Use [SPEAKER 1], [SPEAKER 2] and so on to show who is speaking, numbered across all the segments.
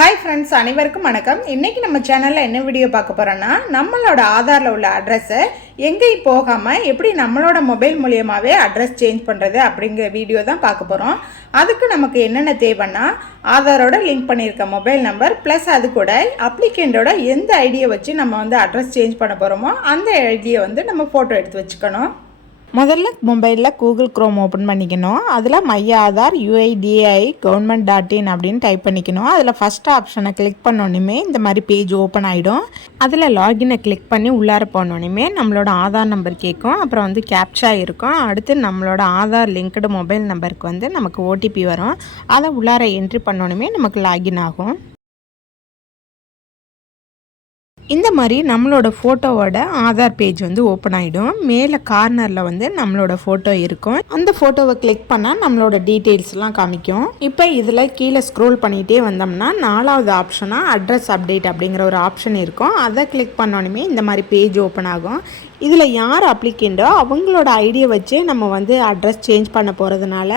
[SPEAKER 1] Hi friends அனைவருக்கும் வணக்கம். இன்றைக்கி நம்ம சேனலில் என்ன வீடியோ பார்க்க போகிறோன்னா நம்மளோட ஆதாரில் உள்ள அட்ரஸை எங்கேயும் போகாமல் எப்படி நம்மளோட மொபைல் மூலியமாகவே அட்ரஸ் சேஞ்ச் பண்ணுறது அப்படிங்கிற வீடியோ தான் பார்க்க போகிறோம் அதுக்கு நமக்கு என்னென்ன தேவைன்னா ஆதாரோட லிங்க் பண்ணியிருக்க மொபைல் நம்பர் ப்ளஸ் அது கூட அப்ளிகேண்டோட எந்த ஐடியை வச்சு நம்ம வந்து அட்ரஸ் சேஞ்ச் பண்ண போகிறோமோ அந்த ஐடியை வந்து நம்ம ஃபோட்டோ எடுத்து வச்சுக்கணும். முதல்ல மொபைலில் கூகுள் க்ரோம் ஓப்பன் பண்ணிக்கணும். அதில் my Aadhaar UIDAI government dot in அப்படின்னு டைப் பண்ணிக்கணும். அதில் ஃபஸ்ட் ஆப்ஷனை கிளிக் பண்ணோன்னுமே இந்த மாதிரி பேஜ் ஓப்பன் ஆகிடும் அதில் லாகினை கிளிக் பண்ணி உள்ளார போனோன்னுமே நம்மளோட ஆதார் நம்பர் கேட்கும் அப்புறம் வந்து கேப்சா இருக்கும். அடுத்து நம்மளோட ஆதார் லிங்க்டு மொபைல் நம்பருக்கு வந்து நமக்கு ஓடிபி வரும். அதை உள்ளார என்ட்ரி பண்ணோன்னுமே நமக்கு லாகின் ஆகும். இந்த மாதிரி நம்மளோட ஃபோட்டோவோட ஆதார் பேஜ் வந்து ஓப்பன் ஆகிடும் மேலே கார்னரில் வந்து நம்மளோட ஃபோட்டோ இருக்கும். அந்த ஃபோட்டோவை கிளிக் பண்ணால் நம்மளோட டீட்டெயில்ஸ்லாம் காமிக்கும். இப்போ இதில் கீழே ஸ்க்ரோல் பண்ணிகிட்டே வந்தோம்னா நாலாவது ஆப்ஷனாக அட்ரஸ் அப்டேட் அப்படிங்கிற ஒரு ஆப்ஷன் இருக்கும். அதை கிளிக் பண்ணோன்னே இந்த மாதிரி பேஜ் ஓப்பன் ஆகும். இதில் யார் அப்ளிகேண்டோ அவங்களோட ஐடியை வச்சு நம்ம வந்து அட்ரஸ் சேஞ்ச் பண்ண போகிறதுனால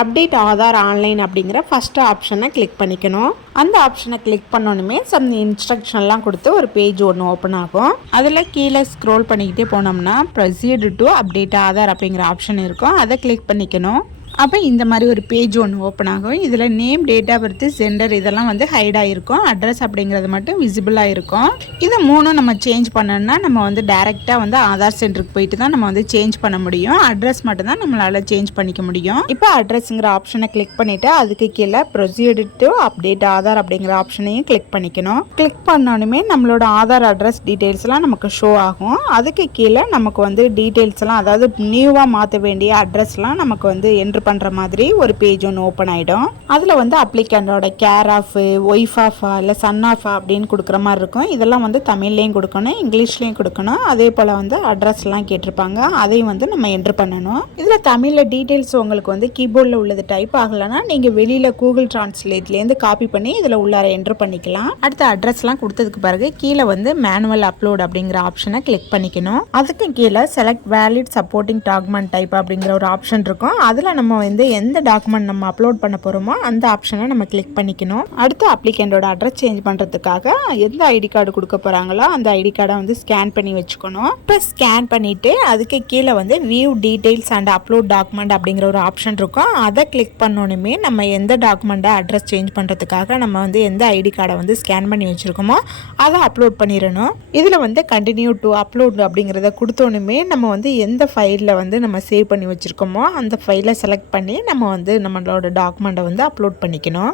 [SPEAKER 1] அப்டேட் ஆதார் ஆன்லைன் அப்படிங்கிற ஃபஸ்ட்டு ஆப்ஷனை கிளிக் பண்ணிக்கணும். அந்த ஆப்ஷனை கிளிக் பண்ணோன்னுமே சம் இன்ஸ்ட்ரக்ஷன்லாம் கொடுத்து ஒரு பேஜ் ஒன்று ஓப்பன் ஆகும். அதில் கீழே ஸ்க்ரோல் பண்ணிக்கிட்டே போனோம்னா ப்ரொசீடு டு அப்டேட் ஆதார் அப்படிங்கிற ஆப்ஷன் இருக்கும். அதை கிளிக் பண்ணிக்கணும். அப்போ இந்த மாதிரி ஒரு பேஜ் ஒன்று ஓப்பன் ஆகும் இதில் name date of birth centre இதெல்லாம் வந்து ஹைட் ஆகிருக்கும் அட்ரஸ் அப்படிங்கிறது மட்டும் விசிபிளாக இருக்கும் இதை மூணும் நம்ம சேஞ்ச் பண்ணோம்னா நம்ம வந்து டேரெக்டாக வந்து ஆதார் சென்டருக்கு போயிட்டு தான் நம்ம வந்து சேஞ்ச் பண்ண முடியும். அட்ரஸ் மட்டும்தான் நம்மளால் சேஞ்ச் பண்ணிக்க முடியும். இப்போ அட்ரஸுங்கிற ஆப்ஷனை கிளிக் பண்ணிவிட்டு அதுக்கு கீழே ப்ரொசீடு டு அப்டேட் ஆதார் அப்படிங்கிற ஆப்ஷனையும் கிளிக் பண்ணிக்கணும். கிளிக் பண்ணோன்னுமே நம்மளோட ஆதார் அட்ரஸ் டீட்டெயில்ஸ்லாம் நமக்கு ஷோ ஆகும். அதுக்கு கீழே நமக்கு வந்து டீட்டெயில்ஸ்லாம் அதாவது நியூவாக மாற்ற வேண்டிய அட்ரஸ்லாம் நமக்கு வந்து என்ட்ரு பண்ணுற மாதிரி ஒரு பேஜ் ஒன்று ஓப்பன் ஆகிடும் அதில் வந்து அப்ளிகண்டோட கேர் ஆஃப் ஒய்ஃப் ஆஃபா இல்லை சன் ஆஃபா அப்படின்னு கொடுக்குற மாதிரி இருக்கும். இதெல்லாம் வந்து தமிழ்லேயும் கொடுக்கணும் இங்கிலீஷ்லேயும் கொடுக்கணும். அதே போல் வந்து அட்ரஸ்லாம் கேட்டிருப்பாங்க. அதையும் வந்து நம்ம என்ட்ரு பண்ணணும். இதில் தமிழில் டீட்டெயில்ஸ் உங்களுக்கு வந்து கீபோர்டில் உள்ளது டைப் ஆகலைன்னா நீங்கள் வெளியில் கூகுள் டிரான்ஸ்லேட்லேருந்து காப்பி பண்ணி இதில் உள்ளார என்ட்ரு பண்ணிக்கலாம். அடுத்த அட்ரஸ்லாம் கொடுத்ததுக்கு பிறகு கீழே வந்து மேனுவல் அப்லோட் அப்படிங்கிற ஆப்ஷனை கிளிக் பண்ணிக்கணும். அதுக்கும் கீழே select valid supporting document type அப்படிங்கிற ஒரு ஆப்ஷன் இருக்கும். அதில் நம்ம வந்து எந்த டாக்குமெண்ட் நம்ம அப்லோட் பண்ண போகிறோமோ அந்த ஆப்ஷனை நம்ம கிளிக் பண்ணிக்கணும். அடுத்து அப்ளிகண்டோட அட்ரஸ் சேஞ்ச் பண்ணுறதுக்காக எந்த ஐடி கார்டு கொடுக்க போகிறாங்களோ அந்த ஐடி கார்டை வந்து ஸ்கேன் பண்ணி வச்சுக்கணும். இப்போ ஸ்கேன் பண்ணிவிட்டு அதுக்கு கீழே வந்து view details and upload document அப்படிங்கிற ஒரு ஆப்ஷன் இருக்கும். அதை கிளிக் பண்ணோன்னுமே நம்ம எந்த டாக்குமெண்ட்டை அட்ரஸ் சேஞ்ச் பண்ணுறதுக்காக நம்ம வந்து எந்த ஐடி கார்டை வந்து ஸ்கேன் பண்ணி வச்சுருக்கோமோ அதை அப்லோட் பண்ணிடணும். இதில் வந்து கண்டினியூ டு அப்லோட் அப்படிங்கிறத கொடுத்தோன்னுமே நம்ம வந்து எந்த ஃபைலில் வந்து நம்ம சேவ் பண்ணி வச்சுருக்கோமோ அந்த ஃபைலை செலக்ட் பண்ணி நம்ம வந்து நம்மளோட டாக்குமெண்ட்டை வந்து அப்லோட் பண்ணிக்கணும்.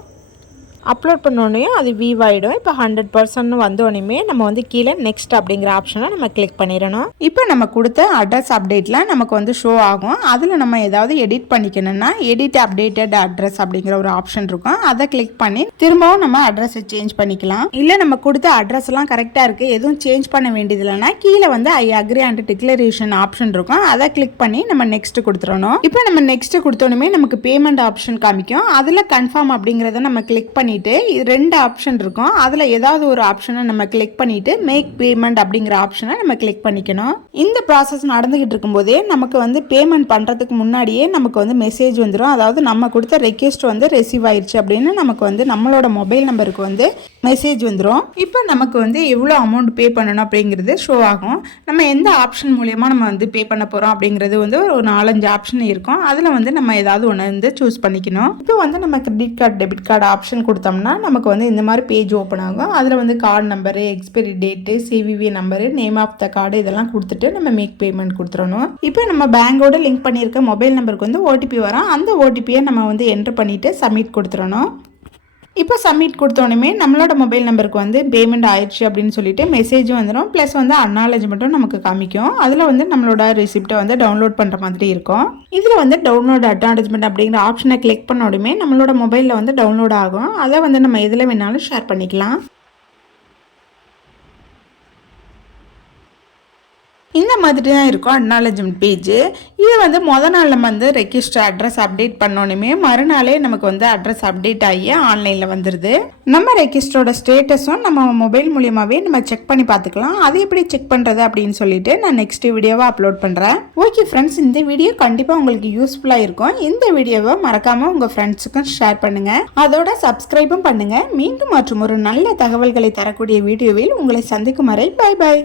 [SPEAKER 1] அப்லோட் பண்ணோடனே அது வீவ் ஆகிடும் இப்போ ஹண்ட்ரட் பர்சன்ட் வந்தோடனே நம்ம வந்து கீழே நெக்ஸ்ட் அப்படிங்கிற ஆப்ஷனை நம்ம கிளிக் பண்ணிடணும். இப்போ நம்ம கொடுத்த அட்ரஸ் அப்டேட்டில் நமக்கு வந்து ஷோ ஆகும். அதில் நம்ம ஏதாவது எடிட் பண்ணிக்கணும்னா எடிட் அப்டேட்டட் அட்ரஸ் அப்படிங்கிற ஒரு ஆப்ஷன் இருக்கும். அதை கிளிக் பண்ணி திரும்பவும் நம்ம அட்ரஸை சேஞ்ச் பண்ணிக்கலாம். இல்லை நம்ம கொடுத்த அட்ரஸ் எல்லாம் கரெக்டாக இருக்குது எதுவும் சேஞ்ச் பண்ண வேண்டியது இல்லைன்னா கீழே வந்து I agree and declaration option இருக்கும். அதை கிளிக் பண்ணி நம்ம நெக்ஸ்ட் கொடுத்துடணும். இப்போ நம்ம நெக்ஸ்ட் கொடுத்தோடனே நமக்கு பேமெண்ட் ஆப்ஷன் காமிக்கும். அதில் கன்ஃபார்ம் அப்படிங்கிறத நம்ம கிளிக் பண்ணி பண்ணிவிட்டு ரெண்டு ஆப்ஷன் இருக்கும். அதில் ஏதாவது ஒரு ஆப்ஷனை நம்ம கிளிக் பண்ணிவிட்டு மேக் பேமெண்ட் அப்படிங்கிற ஆப்ஷனை நம்ம கிளிக் பண்ணிக்கணும். இந்த ப்ராசஸ் நடந்துக்கிட்டு இருக்கும்போதே நமக்கு வந்து பேமெண்ட் பண்ணுறதுக்கு முன்னாடியே நமக்கு வந்து மெசேஜ் வந்துடும் அதாவது நம்ம கொடுத்த ரெக்வெஸ்ட் வந்து ரிசீவ் ஆயிடுச்சு அப்படின்னு நமக்கு வந்து நம்மளோட மொபைல் நம்பருக்கு வந்து மெசேஜ் வந்துடும் இப்போ நமக்கு வந்து எவ்வளோ அமௌண்ட் பே பண்ணணும் அப்படிங்கிறது ஷோ ஆகும். நம்ம எந்த ஆப்ஷன் மூலயமா நம்ம வந்து பே பண்ண போகிறோம் அப்படிங்கிறது வந்து ஒரு நாலஞ்சு ஆப்ஷன் இருக்கும். அதில் வந்து நம்ம ஏதாவது ஒன்று வந்து சூஸ் பண்ணிக்கணும். இப்போ வந்து நம்ம credit card debit card option கொடுத்தோம்னா நமக்கு வந்து இந்த மாதிரி பேஜ் ஓப்பன் ஆகும். அதில் வந்து card number expiry date CVV number name of the card இதெல்லாம் கொடுத்துட்டு நம்ம மேக் பேமெண்ட் கொடுத்துடணும். இப்போ நம்ம பேங்கோட லிங்க் பண்ணியிருக்க மொபைல் நம்பருக்கு வந்து ஓடிபி வரும். அந்த ஓடிபியை நம்ம வந்து என்ட்ரு பண்ணிவிட்டு சப்மிட் கொடுத்துடணும். இப்போ சப்மிட் கொடுத்தோடனே நம்மளோட மொபைல் நம்பருக்கு வந்து பேமெண்ட் ஆயிடுச்சு அப்படின்னு சொல்லிட்டு மெசேஜும் வந்துடும் ப்ளஸ் வந்து அக்னாலஜ்மெண்ட்டும் நமக்கு காமிக்கும். அதில் வந்து நம்மளோட ரிசிப்டை வந்து டவுன்லோட் பண்ணுற மாதிரி இருக்கும். இதில் வந்து டவுன்லோட் அட்வான்டேஜ்மெண்ட் அப்படிங்கிற ஆப்ஷனை கிளிக் பண்ண உடனே நம்மளோட மொபைலில் வந்து டவுன்லோட் ஆகும். அதை வந்து நம்ம எதில் வேணாலும் ஷேர் பண்ணிக்கலாம். இந்த மாதிரி தான் இருக்கும் அக்னாலஜ்மெண்ட் பேஜ் இது வந்து மொதல் நாள் நம்ம வந்து ரெக்கிஸ்டர் அட்ரஸ் அப்டேட் பண்ணோன்னுமே மறுநாளே நமக்கு வந்து அட்ரஸ் அப்டேட் ஆகி ஆன்லைனில் வந்துடுது நம்ம ரெக்கிஸ்டரோட ஸ்டேட்டஸும் நம்ம மொபைல் மூலியமாகவே நம்ம செக் பண்ணி பார்த்துக்கலாம். அது எப்படி செக் பண்ணுறது அப்படின்னு சொல்லிட்டு நான் நெக்ஸ்ட் வீடியோவாக அப்லோட் பண்ணுறேன் ஓகே ஃப்ரெண்ட்ஸ் இந்த வீடியோ கண்டிப்பாக உங்களுக்கு யூஸ்ஃபுல்லாக இருக்கும். இந்த வீடியோவை மறக்காமல் உங்கள் ஃப்ரெண்ட்ஸுக்கும் ஷேர் பண்ணுங்கள் அதோட சப்ஸ்கிரைபும் பண்ணுங்கள் மீண்டும் மற்றும் ஒரு நல்ல தகவல்களை தரக்கூடிய வீடியோவில் உங்களை சந்திக்கும் வரை பாய் பாய்